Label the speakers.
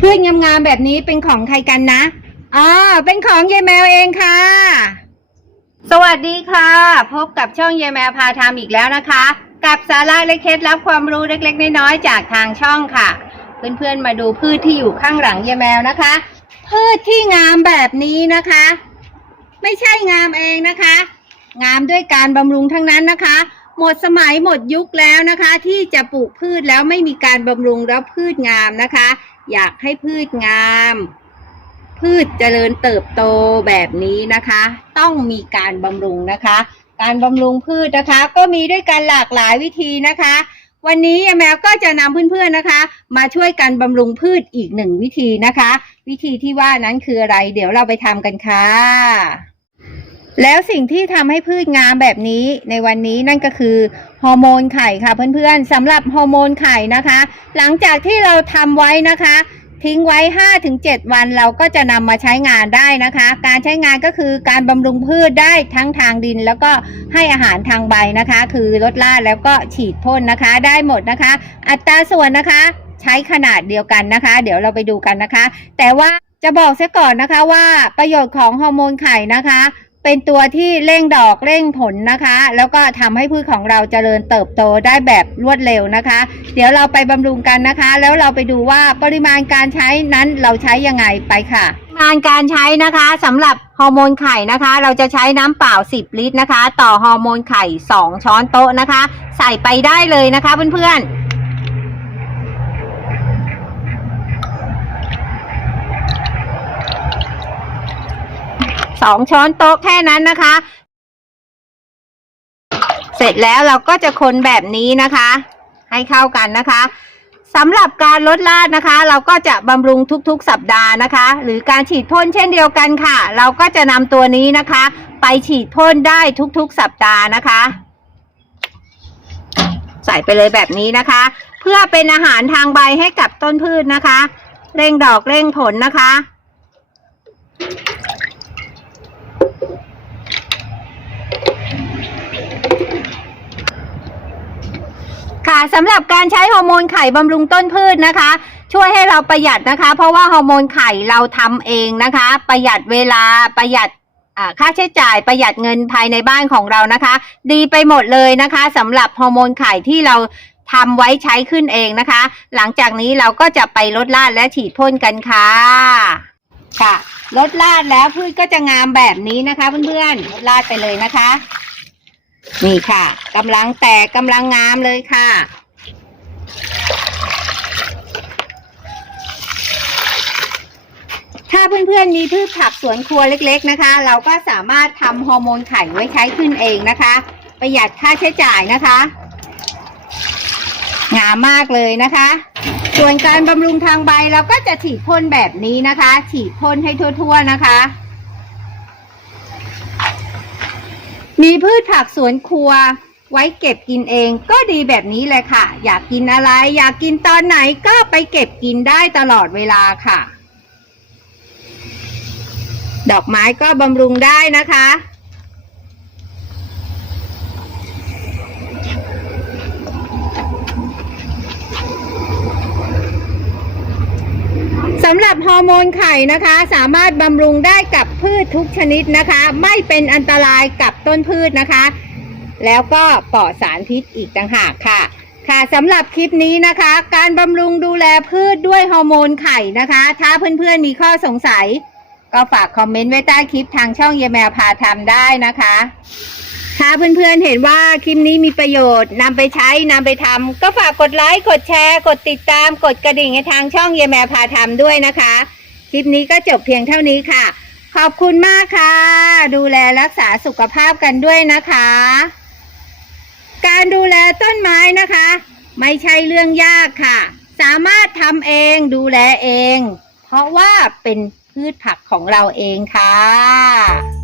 Speaker 1: พืชงามๆแบบนี้เป็นของใครกันนะอ๋อเป็นของยายแมวเองค่ะ สวัสดีค่ะ พบกับช่องยายแมวพาทำอีกแล้วนะคะ กับสาระและเคล็ดลับความรู้เล็กๆน้อยๆจากทางช่องค่ะ เพื่อนๆมาดูพืชที่อยู่ข้างหลังยายแมวนะคะ พืชที่งามแบบนี้นะคะ ไม่ใช่งามเองนะคะ งามด้วยการบำรุงทั้งนั้นนะคะ หมดสมัยหมดยุคแล้วนะคะ ที่จะปลูกพืชแล้วไม่มีการบำรุงแล้วพืชงามนะคะ อยากให้พืชงาม พืชเจริญเติบโตแบบนี้นะคะ ต้องมีการบำรุงนะคะ การบำรุงพืชนะคะ ก็มีด้วยกันหลากหลายวิธีนะคะ วันนี้แมวก็จะนำเพื่อนๆนะคะ มาช่วยกันบำรุงพืชอีกหนึ่งวิธีนะคะ วิธีที่ว่านั้นคืออะไร เดี๋ยวเราไปทำกันค่ะ แล้วสิ่งที่ทำให้พืชงามแบบนี้ในวันนี้นั่นก็คือฮอร์โมนไข่ค่ะเพื่อนๆสำหรับฮอร์โมนไข่นะคะ หลังจากที่เราทำไว้นะคะ ทิ้งไว้ 5-7 วันเราก็จะนำมาใช้งานได้นะคะ การใช้งานก็คือการบำรุงพืชได้ทั้งทางดิน แล้วก็ให้อาหารทางใบนะคะ คือลดล่าแล้วก็ฉีดพ่นนะคะ ได้หมดนะคะ อัตราส่วนนะคะ ใช้ขนาดเดียวกันนะคะ เดี๋ยวเราไปดูกันนะคะ แต่ว่าจะบอกเสียก่อนนะคะว่าประโยชน์ของฮอร์โมนไข่นะคะ เป็นตัวที่เร่งดอกเร่งผลนะคะ แล้วก็ทำให้พืชของเราเจริญเติบโตได้แบบรวดเร็วนะคะ เดี๋ยวเราไปบำรุงกันนะคะ แล้วเราไปดูว่าปริมาณการใช้นั้นเราใช้ยังไงไปค่ะปริมาณการใช้นะคะสำหรับฮอร์โมนไข่นะคะ เราจะใช้น้ำเปล่า 10 ลิตรนะคะ ต่อฮอร์โมนไข่ 2 ช้อนโต๊ะนะคะ ใส่ไปได้เลยนะคะเพื่อนๆ สองช้อนโต๊ะแค่นั้นนะคะ เสร็จแล้วเราก็จะคนแบบนี้นะคะ ให้เข้ากันนะคะสำหรับการลดลาดนะคะ เราก็จะบำรุงทุกๆสัปดาห์นะคะ หรือการฉีดพ่นเช่นเดียวกันค่ะ เราก็จะนำตัวนี้นะคะ ไปฉีดพ่นได้ทุกๆสัปดาห์นะคะ ใส่ไปเลยแบบนี้นะคะ เพื่อเป็นอาหารทางใบให้กับต้นพืชนะคะ เร่งดอกเร่งผลนะคะ ค่ะสำหรับการใช้ฮอร์โมนไข่บำรุงต้นพืชนะคะ ช่วยให้เราประหยัดนะคะ เพราะว่าฮอร์โมนไข่เราทำเองนะคะ ประหยัดเวลาประหยัดค่าใช้จ่ายประหยัดเงินภายในบ้านของเรานะคะ ดีไปหมดเลยนะคะสำหรับฮอร์โมนไข่ที่เราทำไว้ใช้ขึ้นเองนะคะ หลังจากนี้เราก็จะไปลดลาดและฉีดพ่นกันค่ะค่ะลดลาดแล้วพืชก็จะงามแบบนี้นะคะเพื่อนๆลดลาดไปเลยนะคะ นี่ค่ะกำลังแตกกำลังงามเลยค่ะ ถ้าเพื่อนๆมีพืชผักสวนครัวเล็ก ๆนะคะ เราก็สามารถทำฮอร์โมนไข่ไว้ใช้ขึ้นเองนะคะ ประหยัดค่าใช้จ่ายนะคะ งามมากเลยนะคะ ส่วนการบำรุงทางใบเราก็จะฉีดพ่นแบบนี้นะคะ ฉีดพ่นให้ทั่ว ๆ นะคะ มีพืชผักสวนครัว ไว้เก็บกินเองก็ดีแบบนี้เลยค่ะ อยากกินอะไร อยากกินตอนไหนก็ไปเก็บกินได้ตลอดเวลาค่ะ ดอกไม้ก็บำรุงได้นะคะ สำหรับฮอร์โมนไข่นะคะ สามารถบำรุงได้กับพืชทุกชนิดนะคะ ไม่เป็นอันตรายกับต้นพืชนะคะ แล้วก็ปลอดสารพิษอีกต่างหากค่ะ ค่ะสำหรับคลิปนี้นะคะ การบำรุงดูแลพืชด้วยฮอร์โมนไข่นะคะ ถ้าเพื่อนๆมีข้อสงสัย ก็ฝากคอมเมนต์ไว้ใต้คลิปทางช่องเยแมวพาทำได้นะคะ ถ้าเพื่อนๆเห็นว่าคลิปนี้มีประโยชน์นำไปใช้นำไปทำก็ฝากกดไลค์กดแชร์ กดติดตาม กดกระดิ่งให้ทางช่องเยแมพาทำด้วยนะคะ คลิปนี้ก็จบเพียงเท่านี้ค่ะ ขอบคุณมากค่ะ ดูแลรักษาสุขภาพกันด้วยนะคะ การดูแลต้นไม้นะคะ ไม่ใช่เรื่องยากค่ะ สามารถทำเองดูแลเอง เพราะว่าเป็นพืชผักของเราเองค่ะ